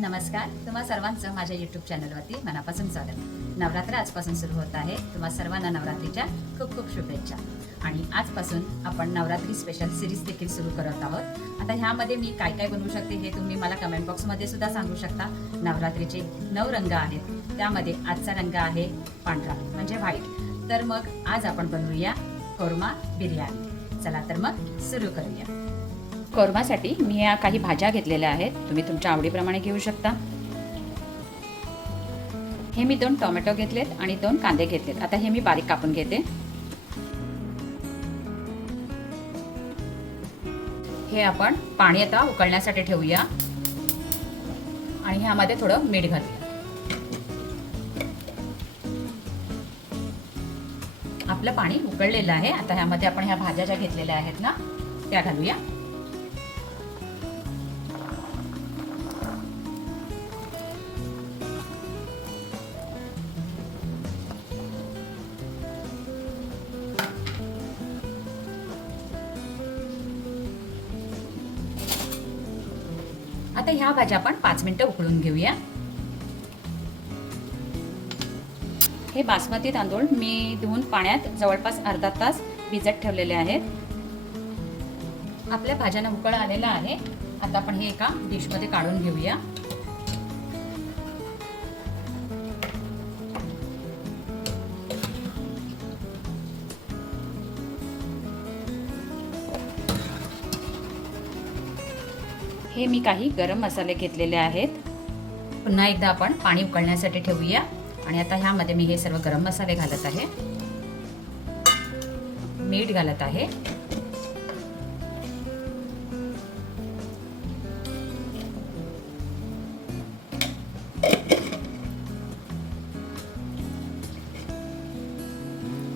नमस्कार, तुम्हा सर्वांचं माझ्या यूट्यूब चॅनलवरती मनापासून स्वागत। नवरात्र आजपासून सुरू होत आहे। तुम्हा सर्वांना नवरात्रीच्या खूप खूप शुभेच्छा। आणि आजपासून आपण नवरात्री स्पेशल सिरीज देखील सुरू करत आहोत। आता ह्यामध्ये मी काय काय बनवू शकते हे तुम्ही मला कमेंट बॉक्समध्ये सुद्धा सांगू शकता। नवरात्रीचे 9 रंग आहेत, त्यामध्ये आजचा रंग आहे पांढरा म्हणजे व्हाईट। तर मग आज आपण बनवूया कोरमा बिर्याणी। चला तर मग सुरू करूया। कोरमासाठी मी या काही भाज्या घेतलेल्या आहेत, तुम्ही तुमच्या आवडीप्रमाणे घेऊ शकता। हे मी 2 टोमॅटो घेतलेत आणि 2 कांदे घेतलेत। आता हे मी बारीक कापून घेते। हे आपण पाणी आता उकळण्यासाठी ठेवूया आणि ह्यामध्ये थोडं मीठ घालूया। आपलं पाणी उकळलेलं आहे। आता ह्यामध्ये आपण ह्या भाज्या ज्या घेतलेल्या आहेत ना त्या घालूया। आता ह्या भाज्या आपण 5 मिनिटं उकळून घेऊया। हे बासमती तांदूळ मी धुवून पाण्यात जवळपास अर्धा तास भिजत ठेवलेले आहेत। आपल्या भाज्यांना उकळ आलेला आहे। आता आपण हे एका डिशमध्ये काढून घेऊया। हे मी काही गरम मसाले घेतलेले आहेत। पुन्हा एकदा आपण पाणी उकळण्यासाठी ठेवूया आणि आता ह्यामध्ये मी हे सर्व गरम मसाले घालत आहे, मीठ घालत आहे,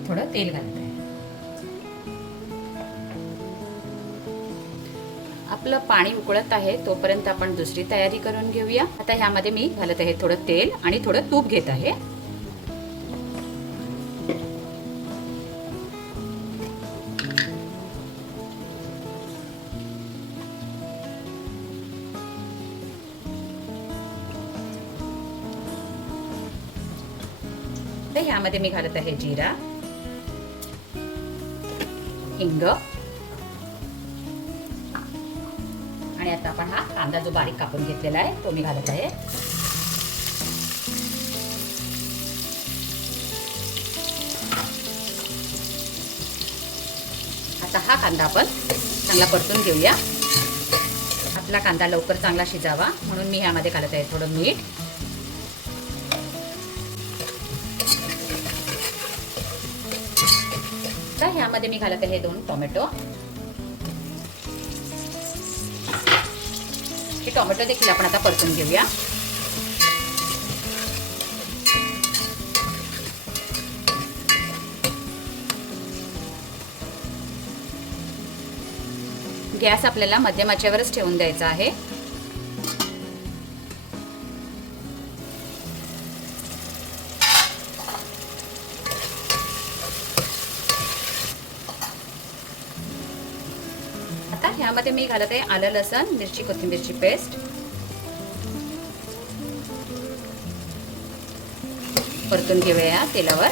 थोडं तेल घालत आहे। आपलं पाणी उकळत आहे तोपर्यंत आपण दुसरी तयारी करून घेऊया। आता ह्यामध्ये मी घालत आहे थोडं तेल आणि थोडं तूप घेत आहे। तर ह्यामध्ये मी घालत आहे जिरा, हिंग आणि आता आपण हा कांदा जो बारीक कापून घेतलेला आहे तो मी घालत आहे। आता हा कांदा आपण चांगला परतून घेऊया। आपला कांदा लवकर चांगला शिजावा म्हणून मी ह्यामध्ये घालत आहे थोडं मीठ, तर ह्यामध्ये मी घालत आहे 2 टोमॅटो। हे टोमॅटो देखील आपण आता परतून घेऊया। गॅस आपल्याला मध्यम आचेवरच ठेवून द्यायचा आहे। आता ह्यामध्ये मी घालत आहे आलं लसण मिरची कोथिंबीरची पेस्ट, परतून घेऊया तेलावर।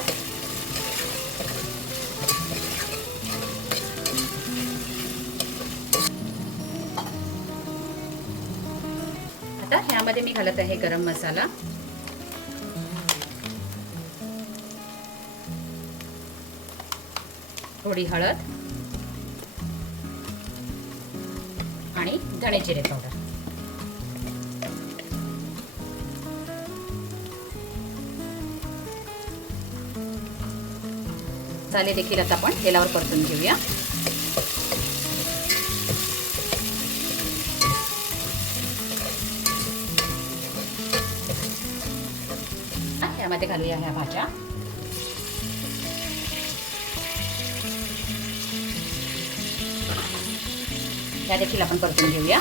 आता ह्यामध्ये मी घालत आहे गरम मसाला, थोडी हळद आणि धणे जिरे पावडर। मसाले देखील आता आपण तेलावर परतून घेऊया। यामध्ये घालूया ह्या भाज्या। ह्या देखील आपण परतून घेऊया।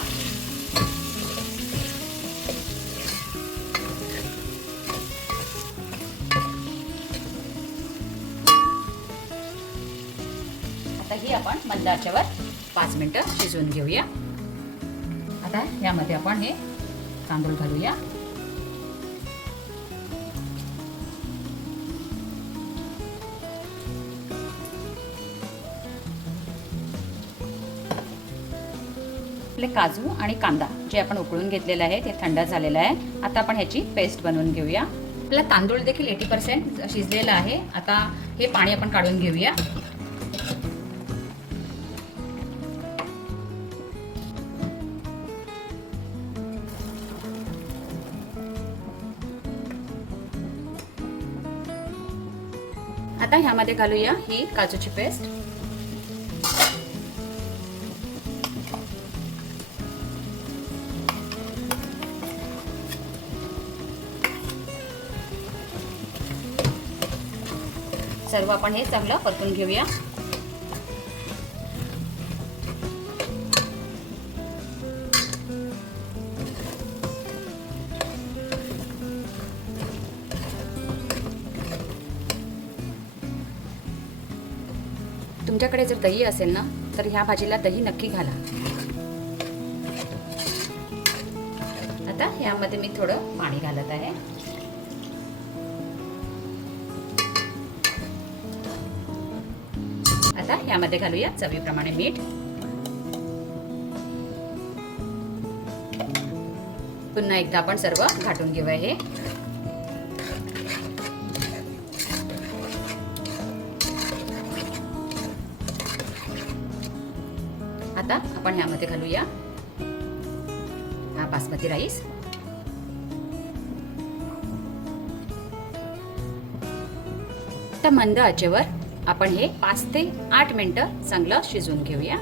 आता ही आपण मंद आचेवर 5 मिनिटं शिजवून घेऊया। आता यामध्ये आपण हे तांदूळ घालूया. आपले काजू आणि कांदा जे आपण उकळून घेतलेलं आहे ते थंड झालेलं आहे. आता आपण ह्याची पेस्ट बनवून घेऊया. आपला तांदूळ देखील 80% शिजलेला आहे. आता हे पाणी आपण काढून घेऊया. आता ह्यामध्ये घालूया ही काजूची पेस्ट. सर्व आपण हे चांगलं परतून घेऊया. तुमच्याकडे जर दही असेल ना तर ह्या भाजीला दही नक्की घाला. आता ह्यामध्ये मी थोडं पाणी घालत आहे. आता ह्यामध्ये घालूया चवीप्रमाणे मीठ. पुन्हा एकदा आपण सर्व घाटून घेऊया हे. आता आपण ह्यामध्ये घालूया हा बासमती राईस. आता मंद आचेवर आपण हे 5 ते 8 मिनिटं चांगलं शिजवून घेऊया.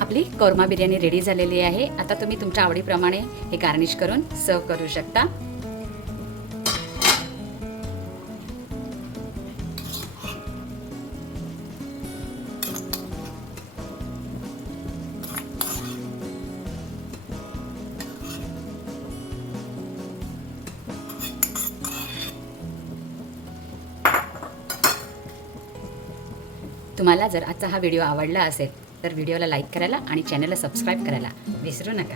आपली कोरमा बिर्याणी रेडी झालेली आहे. आता तुम्ही तुमच्या आवडीप्रमाणे हे गार्निश करून सर्व करू शकता. तुम्हाला जर आजचा हा व्हिडिओ आवडला असेल तर व्हिडिओला लाईक करायला आणि चॅनलला सबस्क्राईब करायला विसरू नका.